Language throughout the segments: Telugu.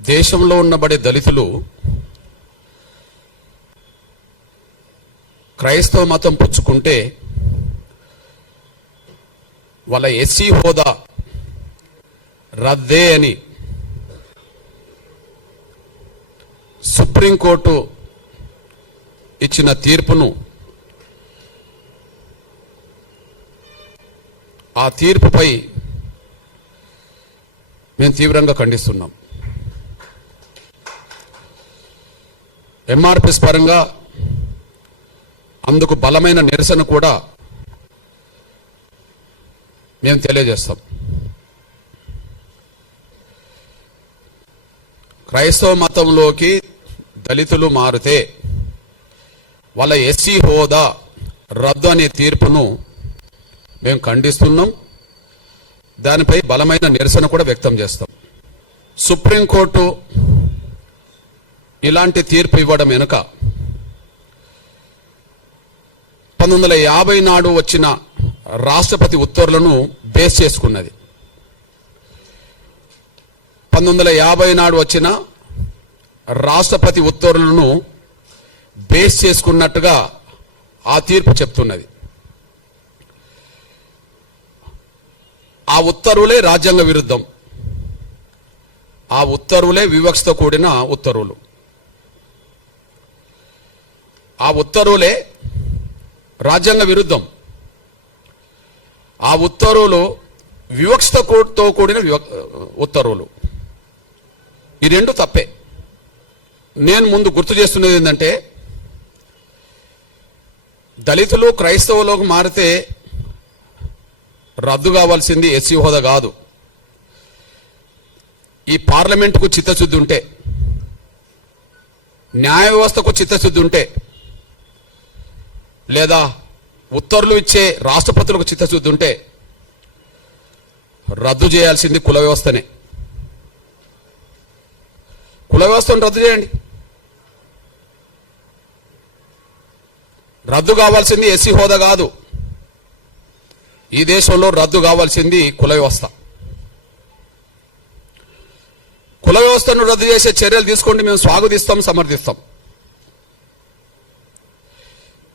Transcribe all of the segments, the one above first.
దేశంలో ఉన్నబడే దళితులు క్రైస్తవ మతం పుచ్చుకుంటే వాళ్ళ ఎస్సీ హోదా రద్దే అని సుప్రీంకోర్టు ఇచ్చిన తీర్పును, ఆ తీర్పుపై మేము తీవ్రంగా ఖండిస్తున్నాం. ఎంఆర్పిఎస్ పరంగా అందుకు బలమైన నిరసన కూడా మేము తెలియజేస్తాం. క్రైస్తవ మతంలోకి దళితులు మారితే వాళ్ళ ఎస్సీ హోదా రద్దు అనే తీర్పును మేము ఖండిస్తున్నాం. దానిపై బలమైన నిరసన కూడా వ్యక్తం చేస్తాం. సుప్రీంకోర్టు ఇలాంటి తీర్పు ఇవ్వడం వెనుక 1950 నాడు వచ్చిన రాష్ట్రపతి ఉత్తర్వులను బేస్ చేసుకున్నది. 1950 నాడు వచ్చిన రాష్ట్రపతి ఉత్తర్వులను బేస్ చేసుకున్నట్టుగా ఆ తీర్పు చెప్తున్నది. ఆ ఉత్తర్వులే రాజ్యాంగ విరుద్ధం. ఆ ఉత్తర్వులే వివక్షతో కూడిన ఉత్తర్వులు. ఆ ఉత్తర్వులే రాజ్యాంగ విరుద్ధం. ఆ ఉత్తర్వులు వివక్షతో కూడిన ఉత్తర్వులు. ఈ రెండు తప్పే. నేను ముందు గుర్తు చేస్తున్నది ఏంటంటే, దళితులు క్రైస్తవులకు మారితే రద్దు కావాల్సింది ఎస్సీ హోదా కాదు. ఈ పార్లమెంటుకు చిత్తశుద్ధి ఉంటే, న్యాయ వ్యవస్థకు చిత్తశుద్ధి ఉంటే, లేదా ఉత్తర్వులు ఇచ్చే రాష్ట్రపతులకు చిత్తశుద్ధి ఉంటే రద్దు చేయాల్సింది కుల వ్యవస్థనే. కుల వ్యవస్థను రద్దు చేయండి. రద్దు కావాల్సింది ఎస్సీ హోదా కాదు. ఈ దేశంలో రద్దు కావాల్సింది కుల వ్యవస్థ. కుల వ్యవస్థను రద్దు చేసే చర్యలు తీసుకోండి, మేము స్వాగతిస్తాం, సమర్థిస్తాం.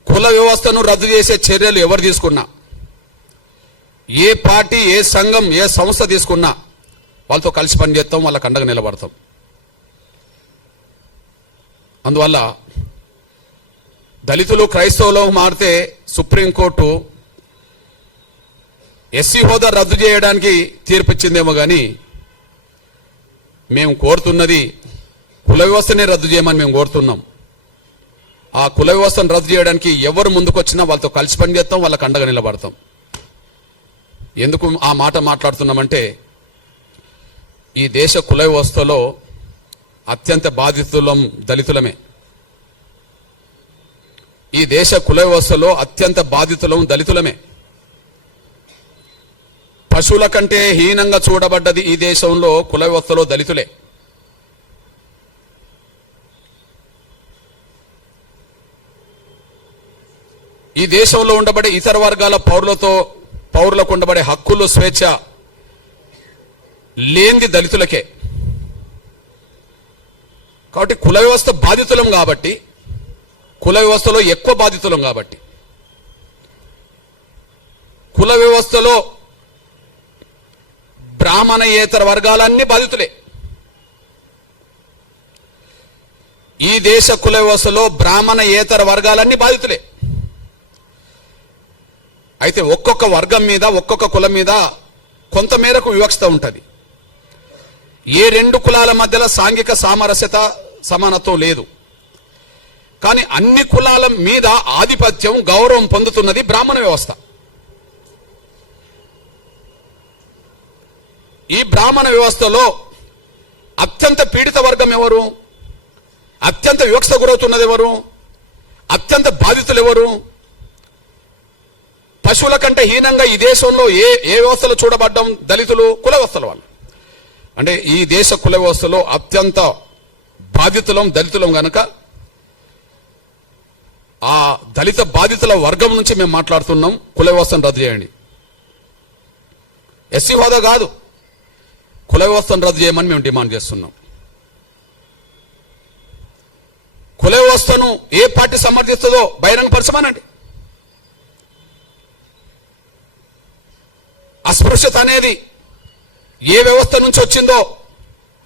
కుల వ్యవస్థను రద్దు చేసే చర్యలు ఎవరు తీసుకున్నా, ఏ పార్టీ, ఏ సంఘం, ఏ సంస్థ తీసుకున్నా వాళ్ళతో కలిసి పనిచేస్తాం, వాళ్ళకి అండగా నిలబడతాం. అందువల్ల దళితులు క్రైస్తవులు మారితే సుప్రీంకోర్టు ఎస్సీ హోదా రద్దు చేయడానికి తీర్పిచ్చిందేమో కానీ మేము కోరుతున్నది కుల వ్యవస్థనే రద్దు చేయమని మేము కోరుతున్నాం. ఆ కుల వ్యవస్థను రద్దు చేయడానికి ఎవరు ముందుకొచ్చినా వాళ్ళతో కలిసి పనిచేస్తాం, వాళ్ళకి అండగా నిలబడతాం. ఎందుకు ఆ మాట మాట్లాడుతున్నామంటే, ఈ దేశ కుల వ్యవస్థలో అత్యంత బాధితులం దళితులమే. ఈ దేశ కుల వ్యవస్థలో అత్యంత బాధితులం దళితులమే. పశువుల కంటే హీనంగా చూడబడ్డది ఈ దేశంలో కుల వ్యవస్థలో దళితులే. ఈ దేశంలో ఉండబడే ఇతర వర్గాల పౌరులకు ఉండబడే హక్కులు, స్వేచ్ఛ లేనిది దళితులకే. కాబట్టి కుల వ్యవస్థ బాధితులం కాబట్టి, కుల వ్యవస్థలో ఎక్కువ బాధితులం కాబట్టి, కుల వ్యవస్థలో బ్రాహ్మణేతర వర్గాలన్నీ బాధితులే. ఈ దేశ కుల వ్యవస్థలో బ్రాహ్మణేతర వర్గాలన్నీ బాధితులే. అయితే ఒక్కొక్క వర్గం మీద, ఒక్కొక్క కులం మీద కొంత మేరకు వివక్షత ఉంటుంది. ఏ రెండు కులాల మధ్యలో సాంఘిక సామరస్యత, సమానత్వం లేదు. కానీ అన్ని కులాల మీద ఆధిపత్యం, గౌరవం పొందుతున్నది బ్రాహ్మణ వ్యవస్థ. ఈ బ్రాహ్మణ వ్యవస్థలో అత్యంత పీడిత వర్గం ఎవరు? అత్యంత వివక్షత గురవుతున్నది ఎవరు? అత్యంత బాధితులు ఎవరు? పశువుల కంటే హీనంగా ఈ దేశంలో ఏ వ్యవస్థలో చూడబడ్డం దళితులు, కుల వ్యవస్థల వాళ్ళు. అంటే ఈ దేశ కుల వ్యవస్థలో అత్యంత బాధితులం దళితులం గనక ఆ దళిత బాధితుల వర్గం నుంచి మేము మాట్లాడుతున్నాం. కుల వ్యవస్థను రద్దు చేయండి. ఎస్సీ హోదా కాదు. కుల వ్యవస్థను రద్దు చేయమని మేము డిమాండ్ చేస్తున్నాం. కుల వ్యవస్థను ఏ పార్టీ సమర్థిస్తుందో బహిరంగపరచమనండి. అస్పృశ్యత అనేది ఏ వ్యవస్థ నుంచి వచ్చిందో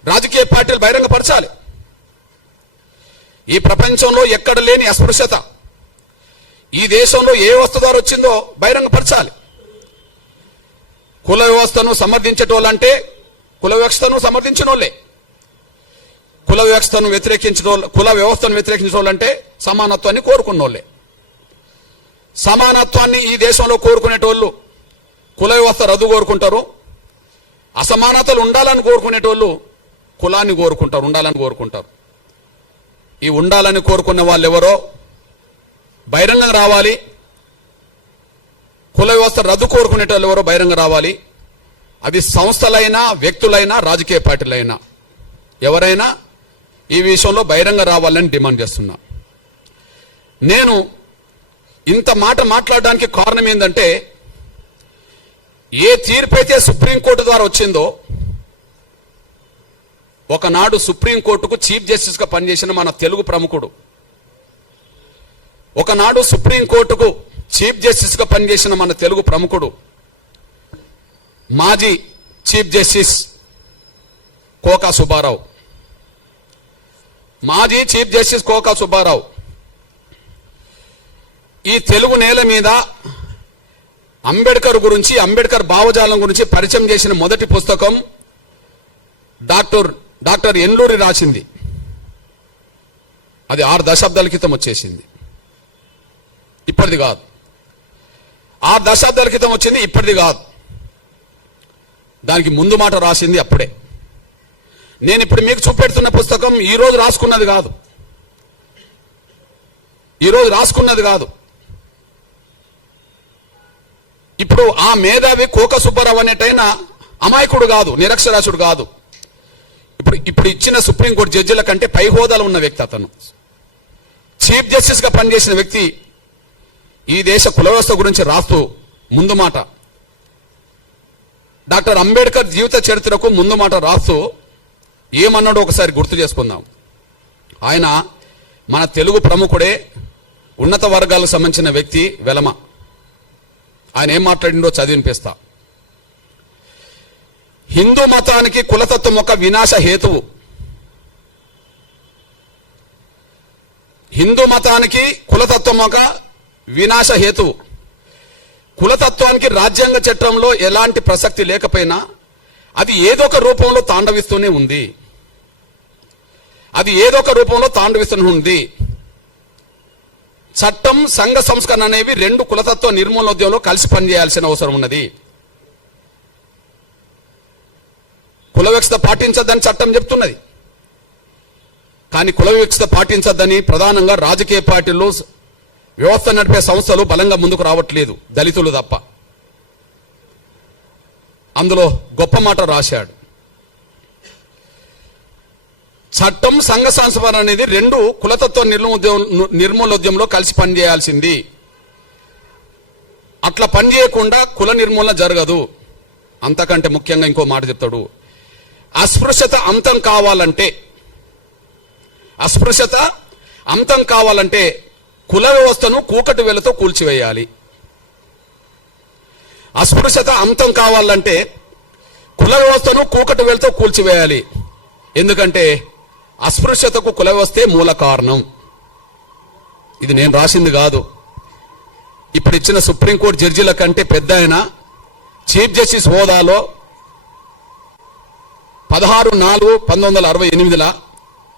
రాజకీయ పార్టీలు బహిరంగపరచాలి. ఈ ప్రపంచంలో ఎక్కడ లేని అస్పృశ్యత ఈ దేశంలో ఏ వ్యవస్థ ద్వారా వచ్చిందో బహిరంగపరచాలి. కుల వ్యవస్థను సమర్థించేటోళ్ళంటే కుల వ్యవస్థను సమర్థించిన వాళ్ళే, కుల వ్యవస్థను కుల వ్యవస్థను వ్యతిరేకించిన వాళ్ళంటే సమానత్వాన్ని కోరుకున్న వాళ్ళే. సమానత్వాన్ని ఈ దేశంలో కోరుకునేటోళ్ళు కుల వ్యవస్థ రద్దు కోరుకుంటారు. అసమానతలు ఉండాలని కోరుకునేటోళ్ళు కులాన్ని కోరుకుంటారు, ఉండాలని కోరుకుంటారు. ఈ ఉండాలని కోరుకున్న వాళ్ళు ఎవరో బహిరంగం రావాలి. కుల వ్యవస్థ రద్దు కోరుకునేటోళ్ళు ఎవరో బహిరంగం రావాలి. అది సంస్థలైనా వ్యక్తులైనా రాజకీయ పార్టీలైనా ఎవరైనా ఈ విషయంలో బహిరంగ రావాలని డిమాండ్ చేస్తున్నా. నేను ఇంత మాట మాట్లాడడానికి కారణం ఏంటంటే, ఏ తీర్పు అయితే సుప్రీంకోర్టు ద్వారా వచ్చిందో, ఒకనాడు సుప్రీంకోర్టుకు చీఫ్ జస్టిస్ గా పనిచేసిన మన తెలుగు ప్రముఖుడు, ఒకనాడు సుప్రీంకోర్టుకు చీఫ్ జస్టిస్ గా పనిచేసిన మన తెలుగు ప్రముఖుడు, మాజీ చీఫ్ జస్టిస్ కోకా సుబ్బారావు, మాజీ చీఫ్ జస్టిస్ కోకా సుబ్బారావు ఈ తెలుగు నేల మీద అంబేద్కర్ గురించి, అంబేద్కర్ భావజాలం గురించి పరిచయం చేసిన మొదటి పుస్తకం డాక్టర్ ఎన్లూరి రాసింది. అది 6 దశాబ్దాల క్రితం వచ్చేసింది, ఇప్పటిది కాదు. 6 దశాబ్దాల క్రితం వచ్చింది, ఇప్పటిది కాదు. దానికి ముందు మాట రాసింది అప్పుడే. నేను ఇప్పుడు మీకు చూపెడుతున్న పుస్తకం ఈ రోజు రాసుకున్నది కాదు, ఇప్పుడు ఆ మేధావి కోక సుబ్బారావు అనేటైన అమాయకుడు కాదు, నిరక్షరాస్యుడు కాదు. ఇప్పుడు ఇచ్చిన సుప్రీంకోర్టు జడ్జిల కంటే పై హోదాలో ఉన్న వ్యక్తి. అతను చీఫ్ జస్టిస్ గా పనిచేసిన వ్యక్తి ఈ దేశ కుల వ్యవస్థ గురించి రాస్తూ ముందు మాట, డాక్టర్ అంబేద్కర్ జీవిత చరిత్రకు ముందు మాట రాస్తూ ఏమన్నాడో ఒకసారి గుర్తు చేసుకుందాం. ఆయన మన తెలుగు ప్రముఖుడే, ఉన్నత వర్గాలకు సంబంధించిన వ్యక్తి వెలమ. ఆయన ఏం మాట్లాడిండో చదివినిపిస్తా. హిందూ మతానికి కులతత్వం ఒక వినాశ హేతువు. హిందూ మతానికి కులతత్వం ఒక వినాశ హేతువు. కులతత్వానికి రాజ్యాంగ చట్టంలో ఎలాంటి ప్రసక్తి లేకపోయినా అది ఏదో ఒక రూపంలో తాండవిస్తూనే ఉంది. చట్టం, సంఘ సంస్కరణ అనేవి 2 కులతత్వ నిర్మూలనోద్యమంలో కలిసి పనిచేయాల్సిన అవసరం ఉన్నది. కుల వివక్షత పాటించద్దని చట్టం చెప్తున్నది, కానీ కుల వివక్షత పాటించద్దని ప్రధానంగా రాజకీయ పార్టీలు, వ్యవస్థ నడిపే సంస్థలు బలంగా ముందుకు రావట్లేదు, దళితులు తప్ప. అందులో గొప్ప మాట రాశాడు. చట్టం, సంఘ సంస్కరణ అనేది 2 కులతత్వ నిర్మూలనోద్యమంలో కలిసి పనిచేయాల్సింది. అట్లా పనిచేయకుండా కుల నిర్మూలన జరగదు. అంతకంటే ముఖ్యంగా ఇంకో మాట చెప్తాడు. అస్పృశ్యత అంతం కావాలంటే కుల వ్యవస్థను కూకటి వేలతో కూల్చివేయాలి. అస్పృశ్యత అంతం కావాలంటే కుల వ్యవస్థను కూకటి వేలతో కూల్చివేయాలి. ఎందుకంటే అస్పృశ్యతకు కుల వ్యవస్థే మూల కారణం. ఇది నేను రాసింది కాదు. ఇప్పుడు ఇచ్చిన సుప్రీంకోర్టు జడ్జిల కంటే పెద్ద ఆయన చీఫ్ జస్టిస్ హోదాలో 16/4/1968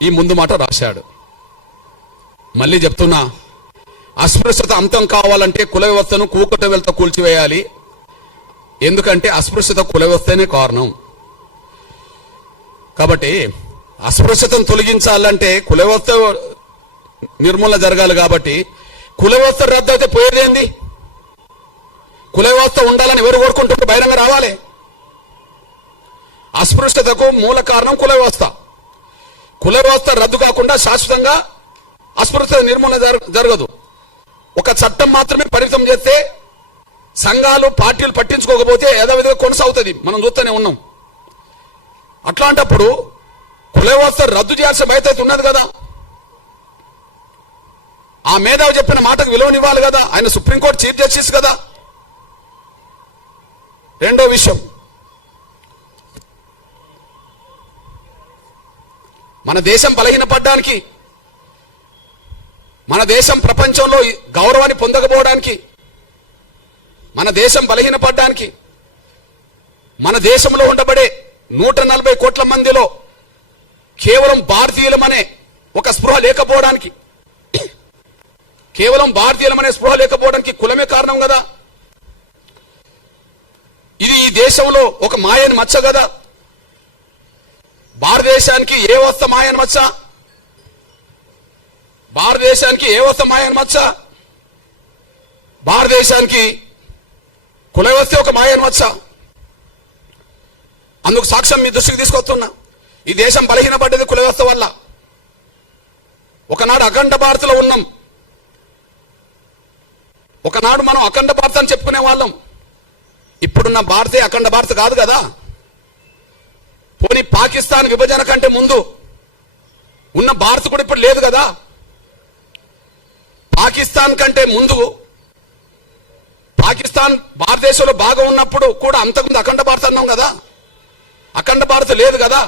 ఈ ముందు మాట రాశాడు. మళ్ళీ చెప్తున్నా, అస్పృశ్యత అంతం కావాలంటే కుల వ్యవస్థను కూకటి వేలతో కూల్చివేయాలి. ఎందుకంటే అస్పృశ్యత కుల వ్యవస్థనే కారణం. కాబట్టి అస్పృశ్యతను తొలగించాలంటే కుల వ్యవస్థ నిర్మూలన జరగాలి. కాబట్టి కుల వ్యవస్థ రద్దు అయితే పోయేదేంది? కుల వ్యవస్థ ఉండాలని ఎవరు కోరుకుంటుంటే బహిరంగ రావాలి. అస్పృశ్యతకు మూల కారణం కుల వ్యవస్థ. కుల వ్యవస్థ రద్దు కాకుండా శాశ్వతంగా అస్పృశ్యత నిర్మూలన జరగదు. ఒక చట్టం మాత్రమే పరిమితం చేస్తే, సంఘాలు, పార్టీలు పట్టించుకోకపోతే యథావిధిగా కొనసాగుతుంది. మనం చూస్తూనే ఉన్నాం. అట్లాంటప్పుడు కుల వ్యవస్థ రద్దు చేయాల్సిన బాధ్యత ఉన్నది కదా. ఆ మేధావి చెప్పిన మాటకు విలువనివ్వాలి కదా. ఆయన సుప్రీంకోర్టు చీఫ్ జస్టిస్ కదా. రెండో విషయం, మన దేశం బలహీనపడడానికి, మన దేశం ప్రపంచంలో గౌరవాన్ని పొందకపోవడానికి, మన దేశం బలహీనపడడానికి, మన దేశంలో ఉండబడే 140 కోట్ల మందిలో కేవలం భారతీయులమనే ఒక స్పృహ లేకపోవడానికి, కేవలం భారతీయులమనే స్పృహ లేకపోవడానికి కులమే కారణం కదా. ఇది ఈ దేశంలో ఒక మాయని మచ్చ కదా. భారతదేశానికి ఏ వస్త మాయని మచ్చ, భారతదేశానికి ఏ వస్త మాయని మచ్చ, భారతదేశానికి కుల వ్యవస్థ ఒక మాయని మచ్చ. అందుకు సాక్ష్యం మీ దృష్టికి తీసుకొస్తున్నా. ఈ దేశం బలహీనపడ్డది కుల వ్యవస్థ వల్ల. ఒకనాడు అఖండ భారత్లో ఉన్నాం, ఒకనాడు మనం అఖండ భారత్ అని చెప్పుకునే వాళ్ళం. ఇప్పుడున్న భారతే అఖండ భారత్ కాదు కదా. పోనీ పాకిస్తాన్ విభజన కంటే ముందు ఉన్న భారత్ కూడా ఇప్పుడు లేదు కదా. పాకిస్తాన్ కంటే ముందు, పాకిస్తాన్ భారతదేశంలో బాగా ఉన్నప్పుడు కూడా అంతకుముందు అఖండ భారత్ అన్నాం కదా. అఖండ భారత్ లేదు కదా.